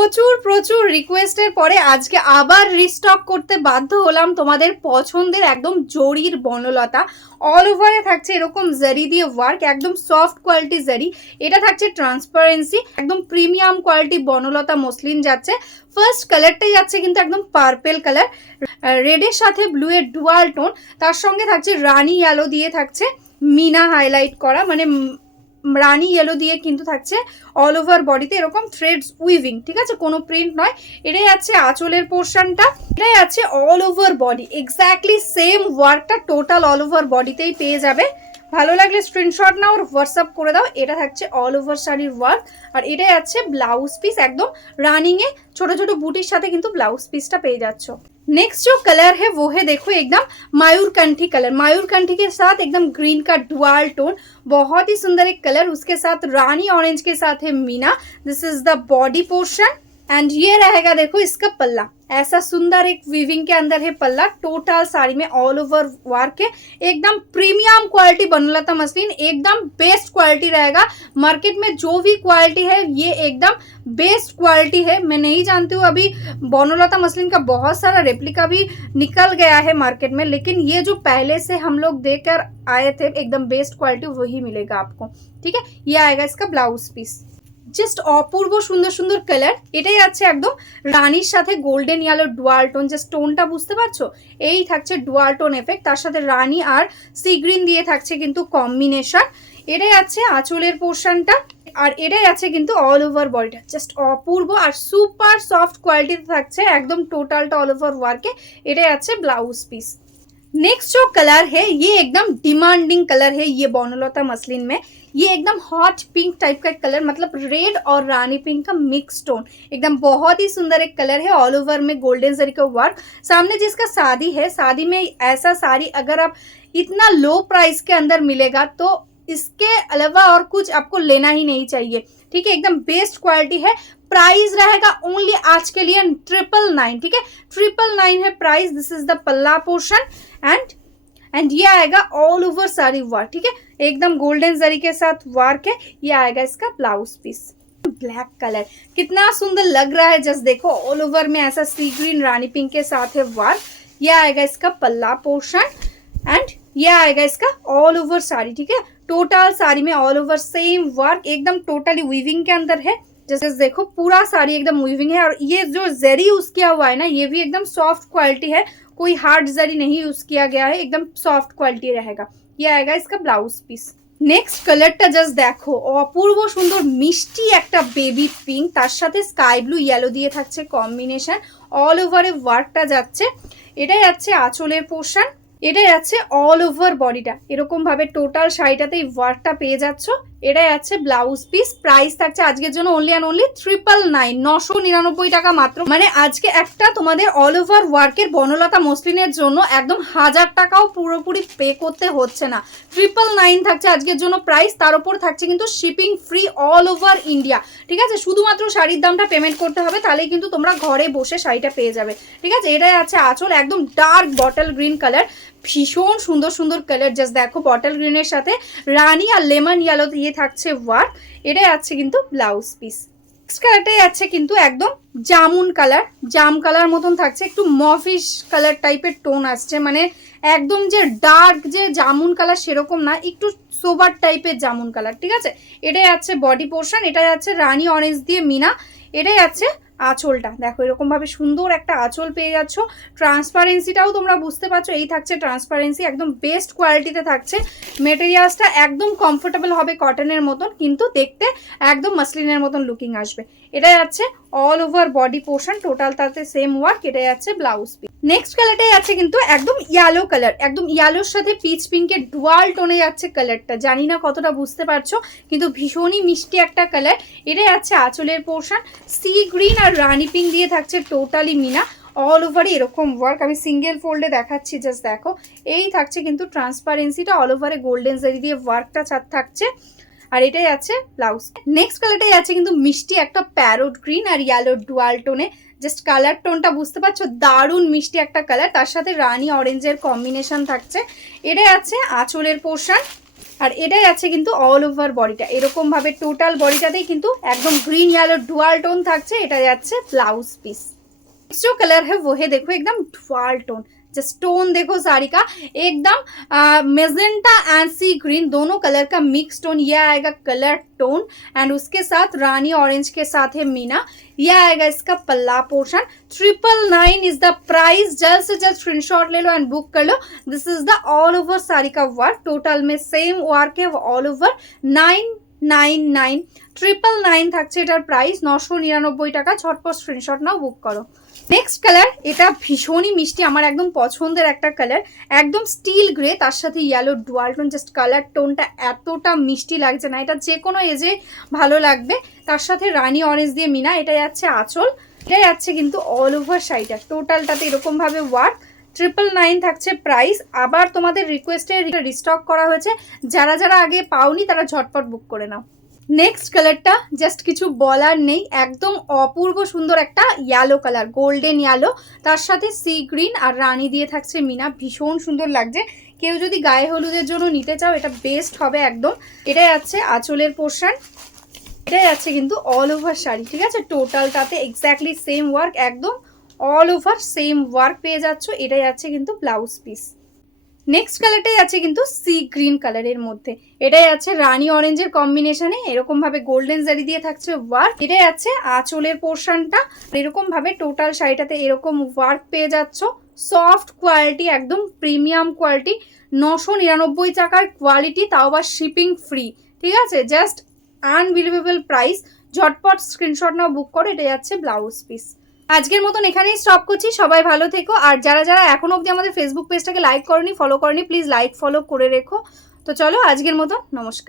প্রচুর প্রচুর রিকোয়েস্টের পরে আজকে আবার রিস্টক করতে বাধ্য হলাম তোমাদের পছন্দের একদম জরির বনলতা। অল ওভারে থাকছে এরকম জারি দিয়ে ওয়ার্ক, একদম সফট কোয়ালিটি জারি। এটা থাকছে ট্রান্সপারেন্সি, একদম প্রিমিয়াম কোয়ালিটি বনলতা মসলিন যাচ্ছে। ফার্স্ট কালারটাই যাচ্ছে কিন্তু একদম পার্পেল কালার, রেডের সাথে ব্লু এর ডুয়াল টোন। তার সঙ্গে থাকছে রানি ইয়েলো দিয়ে থাকছে মিনা হাইলাইট করা, মানে রানি ইয়েলো দিয়ে কিন্তু থাকছে অল ওভার বডিতে এরকম থ্রেডস উইভিং, ঠিক আছে, কোনো প্রিন্ট নয়। এটাই আছে আঁচলের পোর্শনটা, এটাই আছে all over body, exactly same ওয়ার্কটা টোটাল অল ওভার বডিতেই পেয়ে যাবে। ভালো লাগলে স্ক্রিনশট নাও আর হোয়াটসঅ্যাপ করে দাও। এটা থাকছে অল ওভার শাড়ির ওয়ার্ক, আর এটাই আছে ব্লাউজ পিস, একদম রানিং এ ছোট ছোট বুটির সাথে কিন্তু ब्लाउज पीसটা पेয়ে যাচ্ছ। नेक्स्ट जो कलर है वो है देखो एकदम मयूरकंठी कलर, मयूरकंठी के साथ एकदम ग्रीन का डुअल टोन, बहुत ही सुंदर एक कलर। उसके साथ रानी ऑरेंज के साथ है Meena. This is the body portion and ये रहेगा देखो इसका पल्ला, ऐसा सुंदर एक वीविंग के अंदर है पल्ला। टोटल साड़ी में ऑल ओवर वर्क है, एकदम प्रीमियम क्वालिटी बनलता मसलिन, एकदम बेस्ट क्वालिटी रहेगा। मार्केट में जो भी क्वालिटी है ये एकदम बेस्ट क्वालिटी है। मैं नहीं जानती हूँ, अभी बनलता मसलिन का बहुत सारा रेप्लिका भी निकल गया है मार्केट में, लेकिन ये जो पहले से हम लोग देखकर आए थे एकदम बेस्ट क्वालिटी वही मिलेगा आपको, ठीक है। ये आएगा इसका ब्लाउज पीस, জাস্ট অপূর্ব সুন্দর সুন্দর কালার। এটাই আছে একদম রানীর সাথে golden yellow dual tone, just টোনটা বুঝতে পারছো, এই থাকছে ডুয়াল টোন এফেক্ট। তার সাথে রানী আর সি গ্রিন দিয়ে থাকছে কিন্তু কম্বিনেশন। এটাই আছে আঁচলের পোর্শনটা, আর এটাই আছে কিন্তু অল ওভার বডিটা, জাস্ট অপূর্ব আর সুপার সফট কোয়ালিটিতে থাকছে একদম টোটালটা অল ওভার ওয়ার্কে। এটাই আছে ব্লাউজ পিস। नेक्स्ट जो कलर है ये एकदम डिमांडिंग कलर है ये बनलता मसलिन में, ये एकदम हॉट पिंक टाइप का कलर, मतलब रेड और रानी पिंक का मिक्स टोन, एकदम बहुत ही सुंदर एक कलर है। ऑल ओवर में गोल्डन जरी का वर्क। सामने जिसका शादी है, शादी में ऐसा साड़ी अगर आप इतना लो प्राइस के अंदर मिलेगा तो इसके अलावा और कुछ आपको लेना ही नहीं चाहिए, ठीक है। एकदम बेस्ट क्वालिटी है। प्राइस रहेगा ओनली आज के लिए 999, ठीक है, 999 है प्राइस। दिस इज द पल्ला पोर्शन एंड ये आएगा ऑल ओवर साड़ी वर्क, ठीक है, एकदम गोल्डन जरी के साथ वर्क है। ये आएगा इसका ब्लाउज पीस। ब्लैक कलर कितना सुंदर लग रहा है, जस्ट देखो ऑल ओवर में ऐसा सी ग्रीन रानी पिंक के साथ है वर्क। ये आएगा इसका पल्ला पोर्शन एंड ये आएगा इसका ऑल ओवर साड़ी, ठीक है। टोटल साड़ी में ऑल ओवर सेम वर्क, एकदम टोटली वीविंग के अंदर है। जैसे देखो पूरा साड़ी एकदम वीविंग है, और ये जो जरी यूज किया हुआ है ना ये भी एकदम सॉफ्ट क्वालिटी है, कोई हार्ड जरी नहीं यूज किया गया है, एकदम सॉफ्ट क्वालिटी रहेगा। ये आएगा इसका ब्लाउज पीस। नेक्स्ट कलरটা জাস্ট দেখো, অপূর্ব সুন্দর মিষ্টি একটা বেবি পিঙ্ক, তার সাথে স্কাই ব্লু ইয়েলো দিয়ে থাকছে কম্বিনেশন। অল ওভারে ওয়ার্কটা যাচ্ছে। এটাই আছে আঁচলের পোর্শন, এটাই আছে অল ওভার বডিটা, এরকম ভাবে টোটাল শাড়িটাতে এই ওয়ার্কটা পেয়ে যাচ্ছ। এটাই আছে ব্লাউজ পিস। প্রাইস থাকছে আজকের জন্য অনলি অ্যান্ড অনলি 999, 999 টাকা মাত্র। মানে আজকে একটা তোমাদের অল ওভার ওয়ার্কের বনলতা মসলিনের জন্য একদম 1000 টাকাও পুরোপুরি পে করতে হচ্ছে না। 999 থাকছে আজকের জন্য প্রাইস, তার উপর থাকছে কিন্তু shipping free all over India, ঠিক আছে। শুধুমাত্র শাড়ির দামটা পেমেন্ট করতে হবে, তাহলেই কিন্তু তোমরা ঘরে বসে শাড়িটা পেয়ে যাবে, ঠিক আছে। এটাই আছে আঁচল, একদম ডার্ক বটল গ্রিন কালার, ভীষণ সুন্দর সুন্দর কালার। জাস্ট দেখো বটল গ্রিনের সাথে রানী আর লেমন ইয়েলো দিয়ে থাকছে ওয়ার্ক। এটাই আছে কিন্তু ব্লাউজ পিস। নেক্সট কালারটাই আছে কিন্তু একদম জামুন কালার, জাম কালার মতন থাকছে, একটু মফিশ কালার টাইপের টোন আসছে, মানে একদম যে ডার্ক যে জামুন কালার সেরকম না, একটু সোবার টাইপের জামুন কালার, ঠিক আছে। এটাই আছে বডি পোর্শন, এটাই আছে রানী অরেঞ্জ দিয়ে মিনা। এটাই আছে আঁচলটা, দেখো এরকম ভাবে সুন্দর একটা আঁচল পেয়ে যাচ্ছ। ট্রান্সপারেন্সিটাও তোমরা বুঝতে পারছো, এই থাকছে ট্রান্সপারেন্সি, একদম বেস্ট কোয়ালিটিতে থাকছে। মেটেরিয়ালসটা একদম কমফোর্টেবল হবে কটনের মতন, কিন্তু দেখতে একদম মাসলিনের মতন লুকিং আসবে। এটাই আছে all over body portion, total তাতে সেম ওয়ার্ক। এটাই আছে ব্লাউজ পিস। নেক্সট কালারটাই আছে কিন্তু একদম ইয়েলো কালার, একদম ইয়েলোর সাথে পিচ পিঙ্কের ডুয়াল টোনে যাচ্ছে কালারটা, জানি না কতটা বুঝতে পারছো, কিন্তু ভীষণই মিষ্টি একটা কালার। এটাই আছে আঁচলের পোর্শন, সি গ্রিন আর রানী পিঙ্ক দিয়ে থাকছে টোটালি মিনা। অল ওভারে এরকম ওয়ার্ক, আমি সিঙ্গেল ফোল্ডে দেখাচ্ছি, জাস্ট দেখো এই থাকছে কিন্তু ট্রান্সপারেন্সিটা, অল ওভারে গোল্ডেন জারি দিয়ে ওয়ার্কটা থাকছে। আর এটাই আছে ব্লাউজ। নেক্সট কালারটাই আছে কিন্তু মিষ্টি একটা প্যারোট গ্রিন আর ইয়েলো ডুয়াল টোনে, জাস্ট কালার টোনটা বুঝতে পারছো, দারুণ মিষ্টি একটা কালার, তার সাথে রানী অরেঞ্জের কম্বিনেশন থাকছে। এটাই আছে আঁচলের পোর্শন, আর এটাই আছে কিন্তু অল ওভার বডিটা, এরকম ভাবে টোটাল বডিটাতেই কিন্তু একদम ग्रीन येलो डुअल टोन থাকছে। এটা যাচ্ছে ब्लाउज पीस। नेक्स्ट जो कलर है वो है देखो एकदम डुअल टोन, जस्ट टोन देखो साड़ी का एकदम मेजेंटा एंड सी ग्रीन दोनों कलर का मिक्स टोन, ये आएगा कलर टोन एंड उसके साथ रानी ऑरेंज के साथ है मीना। ये आएगा इसका पल्ला पोर्शन। 999 is the price. जल्द से जल्द स्क्रीनशॉट ले लो एंड बुक कर लो। This is the all over sari का वर्क, टोटल में सेम वर्क है ऑल ओवर। 999 999 থাকছে এটার প্রাইস 999 টাকা। ঝটপট স্ক্রিনশট নাও, বুক করো। নেক্সট কালার, এটা ভীষণই মিষ্টি, আমার একদম পছন্দের একটা কালার, একদম স্টিল গ্রে, তার সাথে yellow dual tone. Just colour টোনটা এতটা মিষ্টি লাগছে না, এটা যে কোনো এজে ভালো লাগবে। তার সাথে রানী অরেঞ্জ দিয়ে মিনা। এটা যাচ্ছে আঁচল, এটা যাচ্ছে কিন্তু অল ওভার শাড়িটা টোটালটাতে এরকম ভাবে ওয়ার্ক। 999 থাকছে প্রাইস। আবার তোমাদের রিকোয়েস্টে রিস্টক করা হয়েছে, যারা যারা আগে পাওনি তারা ঝটপট বুক করে নাও। নেক্সট কালারটা জাস্ট কিছু বলার নেই, একদম অপূর্ব সুন্দর একটা ইয়েলো কালার, গোল্ডেন ইয়েলো, তার সাথে সি গ্রিন আর রানী দিয়ে থাকছে মিনা। ভীষণ সুন্দর লাগছে, কেউ যদি গায়ে হলুদের জন্য নিতে চাও এটা বেস্ট হবে একদম। এটা যাচ্ছে আঁচলের পোর্শন, এটা যাচ্ছে কিন্তু অল ওভার শাড়ি, ঠিক আছে। টোটালটাতে এক্স্যাক্টলি সেম ওয়ার্ক, একদম অল ওভার সেম ওয়ার্ক পেয়ে যাচ্ছ। এটা যাচ্ছে কিন্তু ব্লাউজ পিস। নেক্সট কালারটাই আছে কিন্তু সি গ্রিন কালারের মধ্যে, এটাই আছে রানী অরেঞ্জের কম্বিনেশনে, এরকম ভাবে গোল্ডেন জারি দিয়ে থাকছে ওয়ার্ক। এটাই আছে আঁচলের পোর্শনটা, এরকম ভাবে টোটাল শাড়িটাতে এরকম ওয়ার্ক পেয়ে যাচ্ছ। সফট কোয়ালিটি, একদম প্রিমিয়াম কোয়ালিটি, 999 টাকার কোয়ালিটি, তাও আবার শিপিং ফ্রি, ঠিক আছে। Just unbelievable price. ঝটপট স্ক্রিনশট নাও, বুক করো। এটা যাচ্ছে ব্লাউজ পিস। আজকের মতন এখানেই স্টপ করছি। সবাই ভালো থেকো। আর যারা যারা এখনো অবধি আমাদের ফেসবুক পেজটাকে লাইক করনি, ফলো করনি, প্লিজ লাইক ফলো করে রেখো। তো চলো আজকের মতন, নমস্কার।